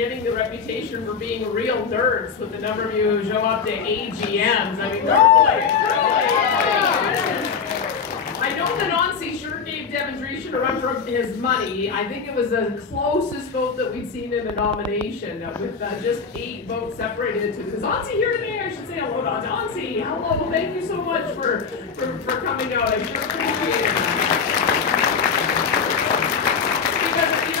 getting the reputation for being real nerds with the number of you who show up to AGMs. I mean, I know that Nancy sure gave Devin Dreeshen a run for his money. I think it was the closest vote that we'd seen in a nomination, with just 8 votes separated into. Is Nancy here today? I should say hello to Nancy. Hello, well, thank you so much for coming out. I sure appreciate it.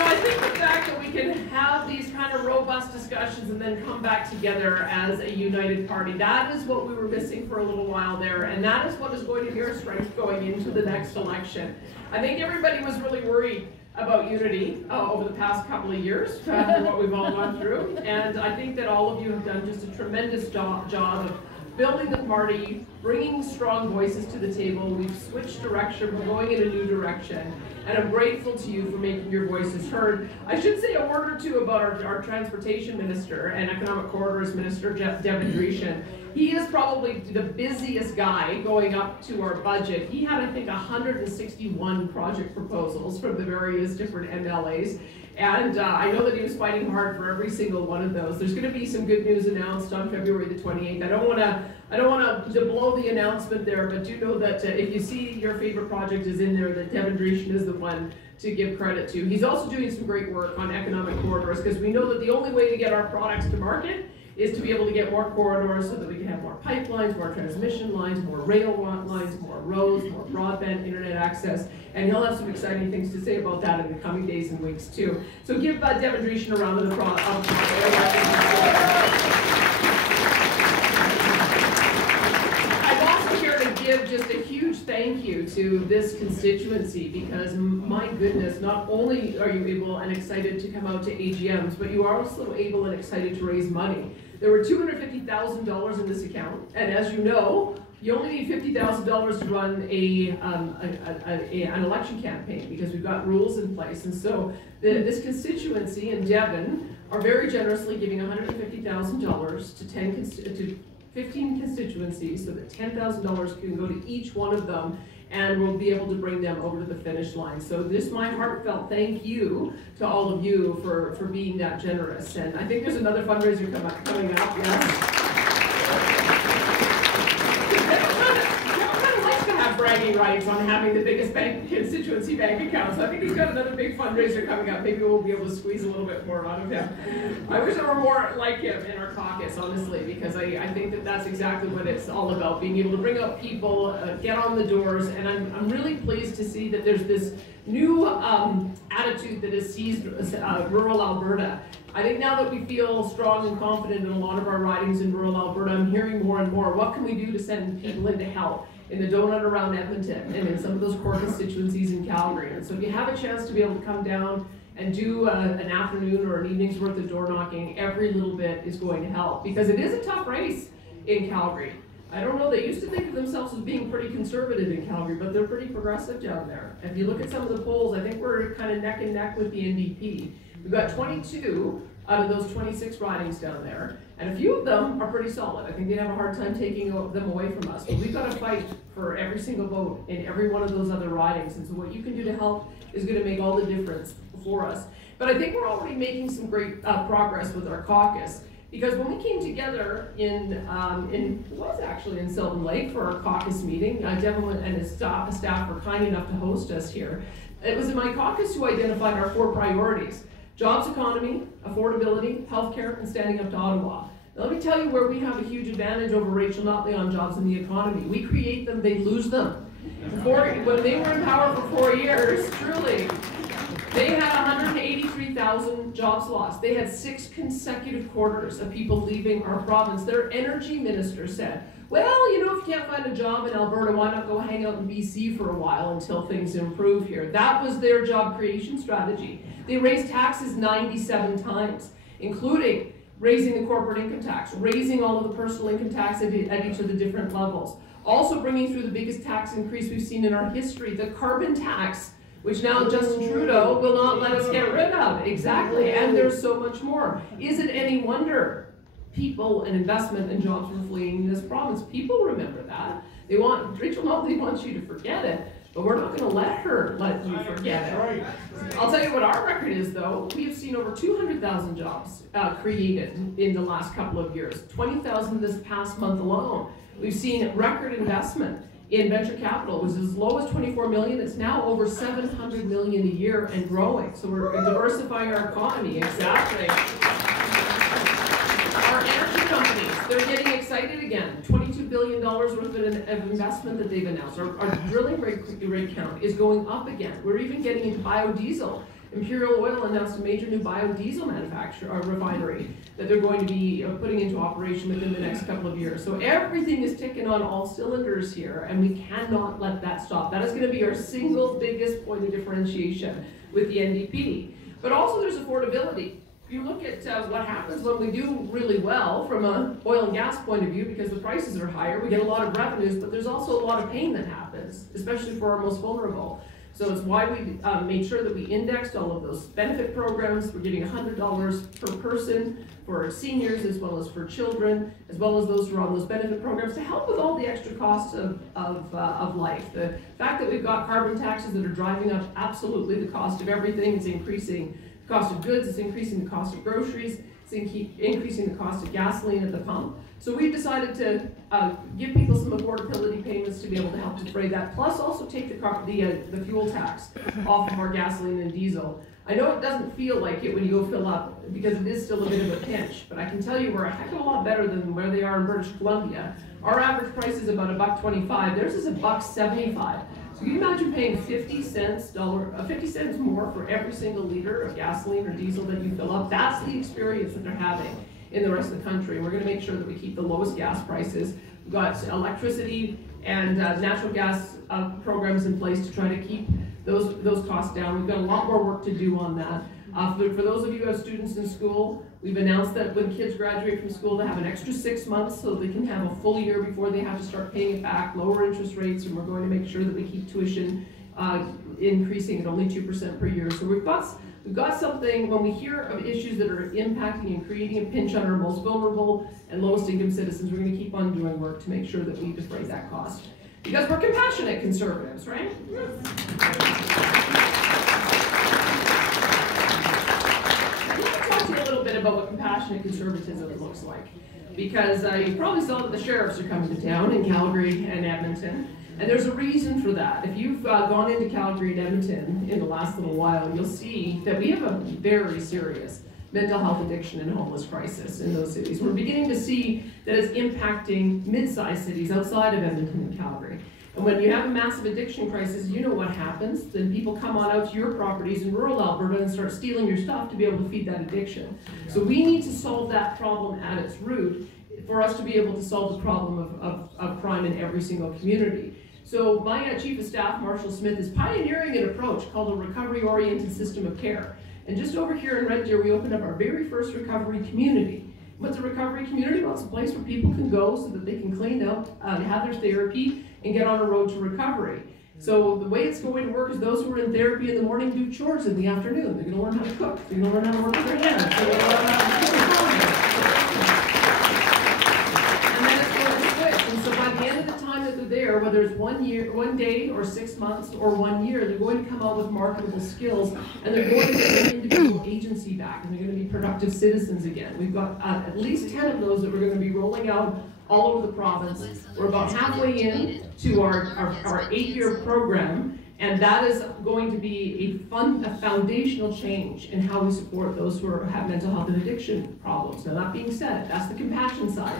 I think the fact that we can have these kind of robust discussions and then come back together as a united party, that is what we were missing for a little while there, and that is what is going to be our strength going into the next election. I think everybody was really worried about unity over the past couple of years after what we've all gone through, and I think that all of you have done just a tremendous job of building the party, bringing strong voices to the table. We've switched direction, we're going in a new direction, and I'm grateful to you for making your voices heard. I should say a word or two about our transportation minister and economic corridors minister, Devin Dreeshen. He is probably the busiest guy going up to our budget. He had, I think, 161 project proposals from the various different MLAs. And I know that he was fighting hard for every single one of those. There's going to be some good news announced on February the 28th. I don't want to blow the announcement there, but do know that if you see your favorite project is in there, that Devin Dreeshen is the one to give credit to. He's also doing some great work on economic corridors, because we know that the only way to get our products to market is to be able to get more corridors so that we can have more pipelines, more transmission lines, more rail lines, more roads, more broadband internet access, and he'll have some exciting things to say about that in the coming days and weeks too. So give Devin Dreeshen a round of applause. I'm also here to give just a huge thank you to this constituency, because my goodness, not only are you able and excited to come out to AGMs, but you are also able and excited to raise money. There were $250,000 in this account, and as you know, you only need $50,000 to run an election campaign, because we've got rules in place. And so this constituency and Devin are very generously giving $150,000 to 15 constituencies, so that $10,000 can go to each one of them, and we'll be able to bring them over to the finish line. So this, my heartfelt thank you to all of you for being that generous. And I think there's another fundraiser coming up, yes? Bragging rights on having the biggest constituency bank account. So I think he's got another big fundraiser coming up. Maybe we'll be able to squeeze a little bit more out of him. I wish there were more like him in our caucus, honestly, because I think that that's exactly what it's all about, being able to bring out people, get on the doors, and I'm really pleased to see that there's this new attitude that has seized rural Alberta. I think now that we feel strong and confident in a lot of our ridings in rural Alberta, I'm hearing more and more, what can we do to send people in to help in the donut around Edmonton and in some of those core constituencies in Calgary. And so if you have a chance to be able to come down and do an afternoon or an evening's worth of door knocking, every little bit is going to help, because it is a tough race in Calgary. I don't know, they used to think of themselves as being pretty conservative in Calgary, but they're pretty progressive down there. If you look at some of the polls, I think we're kind of neck and neck with the NDP. We've got 22 out of those 26 ridings down there, and a few of them are pretty solid. I think they'd have a hard time taking them away from us, but we've got to fight for every single vote in every one of those other ridings, and so what you can do to help is going to make all the difference for us. But I think we're already making some great progress with our caucus, because when we came together in Sylvan Lake for our caucus meeting, Devin and his staff were kind enough to host us here. It was in my caucus who identified our 4 priorities: jobs, economy, affordability, healthcare, and standing up to Ottawa. Now, let me tell you where we have a huge advantage over Rachel Notley on jobs and the economy. We create them, they lose them. When they were in power for 4 years, truly, they had 183,000 jobs lost. They had 6 consecutive quarters of people leaving our province. Their energy minister said, well, you know, if you can't find a job in Alberta, why not go hang out in BC for a while until things improve here? That was their job creation strategy. They raised taxes 97 times, including raising the corporate income tax, raising all of the personal income tax at each of the different levels. Also bringing through the biggest tax increase we've seen in our history, the carbon tax, which now Justin Trudeau will not let us get rid of. Exactly, and there's so much more. Is it any wonder people and investment and jobs were fleeing this province? People remember that. Rachel Notley wants you to forget it, but we're not going to let you forget it. I'll tell you what our record is, though. We have seen over 200,000 jobs created in the last couple of years, 20,000 this past month alone. We've seen record investment in venture capital. It was as low as 24 million. It's now over 700 million a year and growing. So we're diversifying our economy. Exactly. Our energy companies, they're getting excited again. $22 billion worth of investment that they've announced. Our drilling rig count is going up again. We're even getting into biodiesel. Imperial Oil announced a major new biodiesel refinery that they're going to be putting into operation within the next couple of years. So everything is ticking on all cylinders here, and we cannot let that stop. That is going to be our single biggest point of differentiation with the NDP. But also there's affordability. If you look at what happens when we do really well from an oil and gas point of view, because the prices are higher, we get a lot of revenues, but there's also a lot of pain that happens, especially for our most vulnerable. So it's why we made sure that we indexed all of those benefit programs. We're giving $100 per person for our seniors, as well as for children, as well as those who are on those benefit programs, to help with all the extra costs of life. The fact that we've got carbon taxes that are driving up absolutely the cost of everything. It's increasing the cost of goods, it's increasing the cost of groceries, it's increasing the cost of gasoline at the pump. So we've decided to give people some affordability payments to be able to help defray that, plus also take the fuel tax off of our gasoline and diesel. I know it doesn't feel like it when you go fill up, because it is still a bit of a pinch, but I can tell you we're a heck of a lot better than where they are in British Columbia. Our average price is about $1.25. Theirs is $1.75. So can you imagine paying 50 cents more for every single liter of gasoline or diesel that you fill up? That's the experience that they're having in the rest of the country. We're going to make sure that we keep the lowest gas prices. We've got electricity and natural gas programs in place to try to keep those costs down. We've got a lot more work to do on that. For those of you who have students in school, we've announced that when kids graduate from school, they have an extra 6 months so they can have a full year before they have to start paying it back, lower interest rates, and we're going to make sure that we keep tuition increasing at only 2% per year. So we've got something. When we hear of issues that are impacting and creating a pinch on our most vulnerable and lowest income citizens, we're going to keep on doing work to make sure that we defray that cost. Because we're compassionate conservatives, right? A little bit about what compassionate conservatism looks like, because you probably saw that the sheriffs are coming to town in Calgary and Edmonton, and there's a reason for that. If you've gone into Calgary and Edmonton in the last little while, you'll see that we have a very serious mental health addiction and homeless crisis in those cities. We're beginning to see that it's impacting mid-sized cities outside of Edmonton and Calgary. And when you have a massive addiction crisis, you know what happens. Then people come on out to your properties in rural Alberta and start stealing your stuff to be able to feed that addiction. So we need to solve that problem at its root for us to be able to solve the problem of crime in every single community. So my Chief of Staff, Marshall Smith, is pioneering an approach called a recovery-oriented system of care. And just over here in Red Deer, we opened up our very first recovery community. What's a recovery community? Well, it's a place where people can go so that they can clean out, have their therapy, and get on a road to recovery. So the way it's going to work is those who are in therapy in the morning do chores in the afternoon. They're going to learn how to cook. They're going to learn how to work with their hands. They're going to learn how to and then it's going to switch. And so by the end of the time that they're there, whether it's 1 day or 6 months or 1 year, they're going to come out with marketable skills, and they're going to get their individual agency back, and they're going to be productive citizens again. We've got at least 10 of those that we're going to be rolling out all over the province. We're about halfway in to our 8-year program, and that is going to be a foundational change in how we support those who have mental health and addiction problems. Now, that being said, that's the compassion side.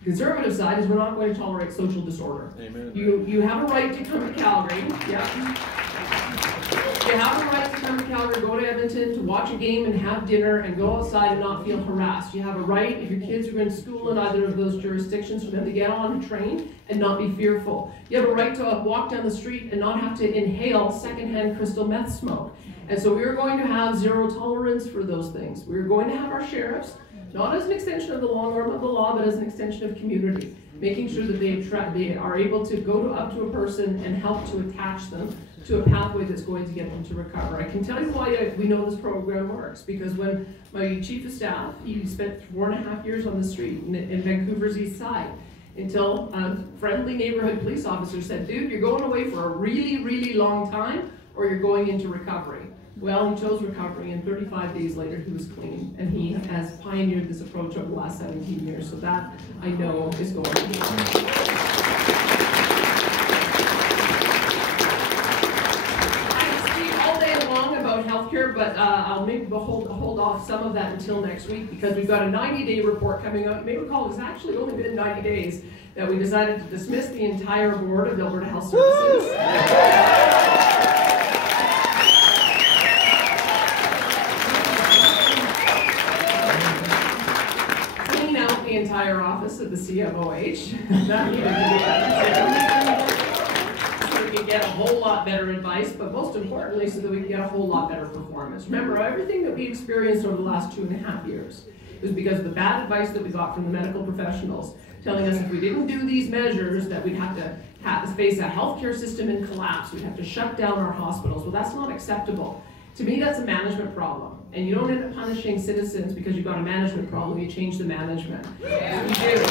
The conservative side is we're not going to tolerate social disorder. Amen. You have a right to come to Calgary. Yeah. You have a right to come to Calgary, go to Edmonton, to watch a game and have dinner and go outside and not feel harassed. You have a right, if your kids are in school in either of those jurisdictions, for them to get on a train and not be fearful. You have a right to walk down the street and not have to inhale secondhand crystal meth smoke. And so we're going to have zero tolerance for those things. We're going to have our sheriffs, not as an extension of the long arm of the law, but as an extension of community, making sure that they are able to go up to a person and help to attach them to a pathway that's going to get them to recover. I can tell you why we know this program works, because when my Chief of Staff, he spent 4.5 years on the street in Vancouver's East Side, until a friendly neighborhood police officer said, dude, you're going away for a really, really long time, or you're going into recovery. Well, he chose recovery, and 35 days later, he was clean, and he has pioneered this approach over the last 17 years, so that, I know, is going to be. Healthcare, but I'll maybe hold off some of that until next week, because we've got a 90-day report coming out. You may recall it's actually only been 90 days that we decided to dismiss the entire board of Alberta Health Services. Clean out the entire office of the CMOH. That needed to be done. Get a whole lot better advice, but most importantly, so that we can get a whole lot better performance. Remember, everything that we experienced over the last 2.5 years was because of the bad advice that we got from the medical professionals, telling us if we didn't do these measures that we'd have to face a healthcare system in collapse, we'd have to shut down our hospitals. Well, that's not acceptable. To me, that's a management problem. And you don't end up punishing citizens because you've got a management problem, you change the management. Yeah. You do.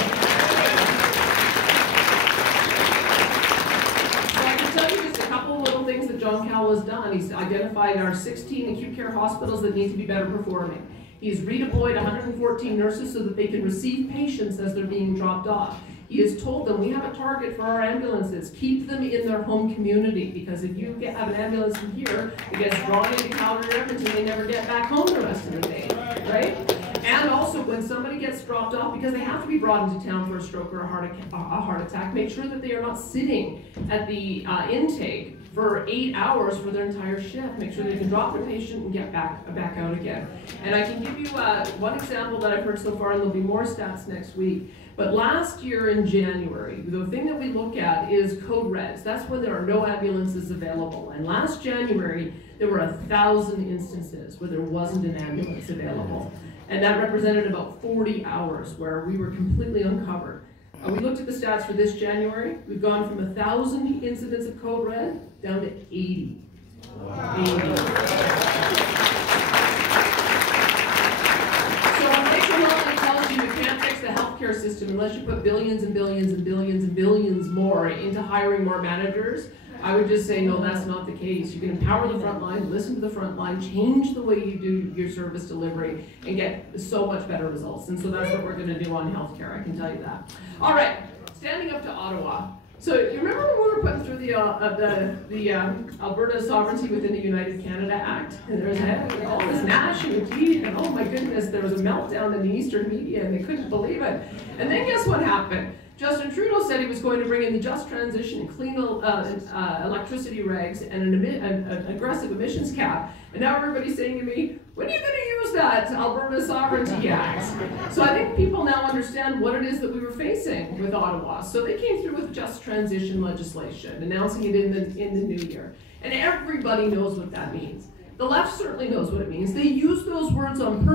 Things that John Cowell has done. He's identified our 16 acute care hospitals that need to be better performing. He's redeployed 114 nurses so that they can receive patients as they're being dropped off. He has told them, we have a target for our ambulances. Keep them in their home community, because if you have an ambulance from here, it gets drawn into Calgary or Edmonton, they never get back home the rest of the day, right? And also, when somebody gets dropped off, because they have to be brought into town for a stroke or a heart attack, make sure that they are not sitting at the intake for 8 hours for their entire shift. Make sure they can drop the patient and get back out again. And I can give you one example that I've heard so far, and there'll be more stats next week. But last year in January, the thing that we look at is code reds. That's when there are no ambulances available. And last January, there were 1,000 instances where there wasn't an ambulance available. And that represented about 40 hours where we were completely uncovered. We looked at the stats for this January. We've gone from 1,000 incidents of code red down to 80. Wow. 80. So inflation normally tells you you can't fix the healthcare system unless you put billions and billions and billions and billions more into hiring more managers. I would just say, no, that's not the case. You can empower the front line, listen to the front line, change the way you do your service delivery, and get so much better results. And so that's what we're going to do on healthcare, I can tell you that. All right, standing up to Ottawa. So you remember when we were putting through the Alberta Sovereignty within the United Canada Act? And there was all this gnashing of teeth, and oh my goodness, there was a meltdown in the Eastern media, and they couldn't believe it. And then guess what happened? Justin Trudeau said he was going to bring in the just transition and clean electricity regs and an aggressive emissions cap. And now everybody's saying to me, when are you going to use that Alberta Sovereignty Act? So I think people now understand what it is that we were facing with Ottawa. So they came through with just transition legislation, announcing it in the new year. And everybody knows what that means. The left certainly knows what it means. They use those words on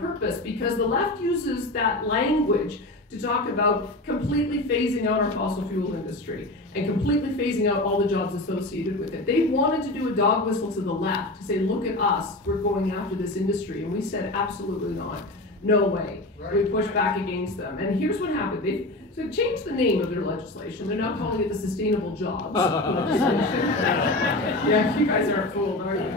purpose, because the left uses that language to talk about completely phasing out our fossil fuel industry and completely phasing out all the jobs associated with it. They wanted to do a dog whistle to the left, to say, look at us, we're going after this industry. And we said, absolutely not. No way. Right. We pushed back against them. And here's what happened. They changed the name of their legislation. They're now calling it the Sustainable Jobs legislation. Yeah, you guys aren't fooled, are you?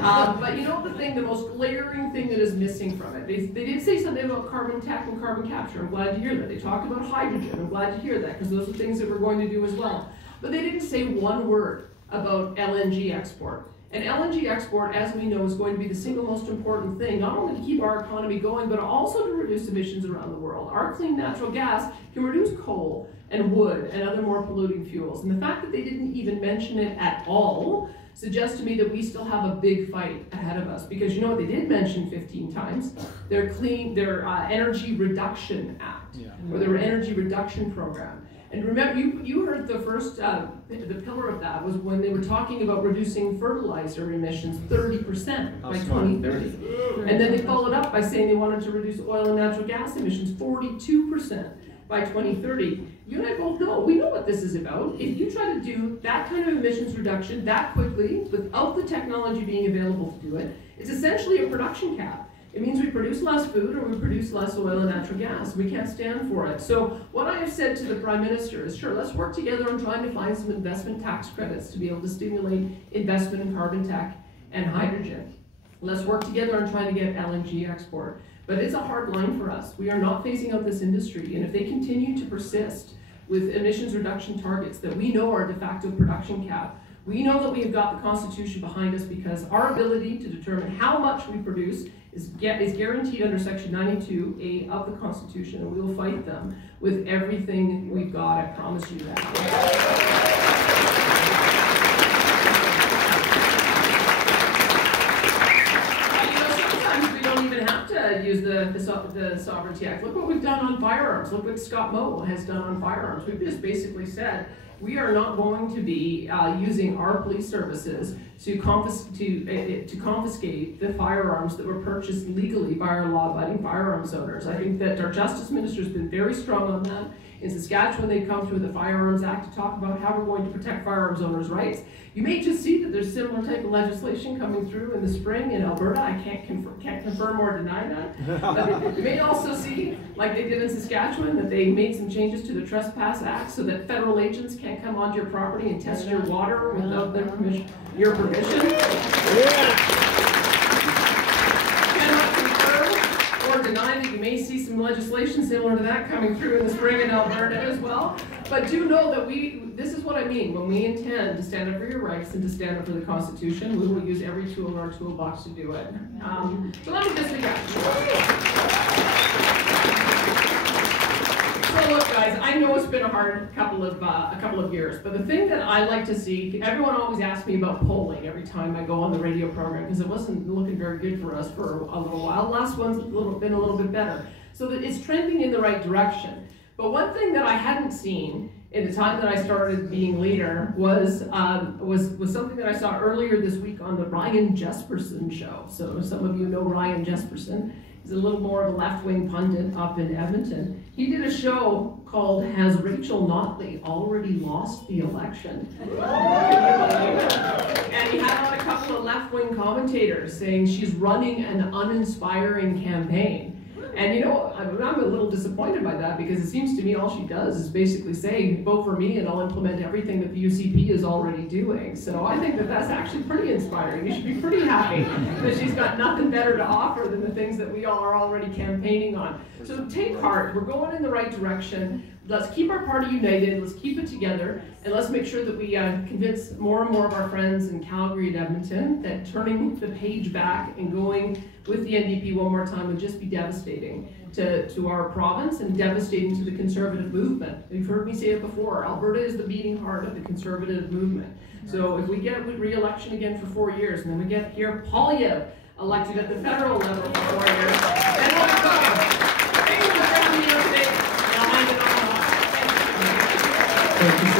But you know the most glaring thing that is missing from it? They did say something about carbon tech and carbon capture. I'm glad to hear that. They talked about hydrogen. I'm glad to hear that, because those are things that we're going to do as well. But they didn't say one word about LNG export. And LNG export, as we know, is going to be the single most important thing, not only to keep our economy going, but also to reduce emissions around the world. Our clean natural gas can reduce coal and wood and other more polluting fuels. And the fact that they didn't even mention it at all suggests to me that we still have a big fight ahead of us. Because you know what they did mention 15 times? Their Energy Reduction Act, or their Energy Reduction Program. And remember, you heard the first, the pillar of that was when they were talking about reducing fertilizer emissions 30% by 2030. And then they followed up by saying they wanted to reduce oil and natural gas emissions 42% by 2030. You and I both know, we know what this is about. If you try to do that kind of emissions reduction that quickly, without the technology being available to do it, it's essentially a production cap. it means we produce less food or we produce less oil and natural gas. We can't stand for it. So what I have said to the Prime Minister is, sure, let's work together on trying to find some investment tax credits to be able to stimulate investment in carbon tech and hydrogen. Let's work together on trying to get LNG export. But it's a hard line for us. We are not phasing out this industry, and if they continue to persist with emissions reduction targets that we know are de facto production cap, we know that we have got the Constitution behind us because our ability to determine how much we produce is guaranteed under Section 92A of the Constitution, and we will fight them with everything we've got, I promise you that. Use the Sovereignty Act. Look what we've done on firearms. Look what Scott Moe has done on firearms. We've just basically said we are not going to be using our police services to confiscate the firearms that were purchased legally by our law-abiding firearms owners. I think that our Justice Minister has been very strong on that. In Saskatchewan, they come through the Firearms Act to talk about how we're going to protect firearms owners' rights. You may just see that there's similar type of legislation coming through in the spring in Alberta. I can't confirm or deny that. But you may also see, like they did in Saskatchewan, that they made some changes to the Trespass Act so that federal agents can't come onto your property and test your water without their permission. Your permission. Cannot confirm or deny that you may see some legislation similar to that coming through in the spring in Alberta as well. But do know that this is what I mean, when we intend to stand up for your rights and to stand up for the Constitution, we will use every tool in our toolbox to do it. So let me just begin. So look guys, I know it's been a hard couple of years, but the thing that I like to see, everyone always asks me about polling every time I go on the radio program because it wasn't looking very good for us for a little while. The last one's been a little bit better. So that it's trending in the right direction. But one thing that I hadn't seen in the time that I started being leader was something that I saw earlier this week on the Ryan Jesperson show. So some of you know Ryan Jesperson. He's a little more of a left-wing pundit up in Edmonton. He did a show called Has Rachel Notley Already Lost the Election? And he had on a couple of left-wing commentators saying she's running an uninspiring campaign. And you know, I'm a little disappointed by that because it seems to me all she does is basically say, vote for me and I'll implement everything that the UCP is already doing. So I think that that's actually pretty inspiring. You should be pretty happy that she's got nothing better to offer than the things that we all are already campaigning on. So take heart, we're going in the right direction. Let's keep our party united, let's keep it together, and let's make sure that we convince more and more of our friends in Calgary and Edmonton that turning the page back and going with the NDP one more time would just be devastating to our province and devastating to the Conservative movement. You've heard me say it before, Alberta is the beating heart of the Conservative movement. So if we get re-election again for 4 years, and then we get here Polyev elected at the federal level for 4 years, then we'll go. Thank you for having me today. I'll hand it on. Thank you.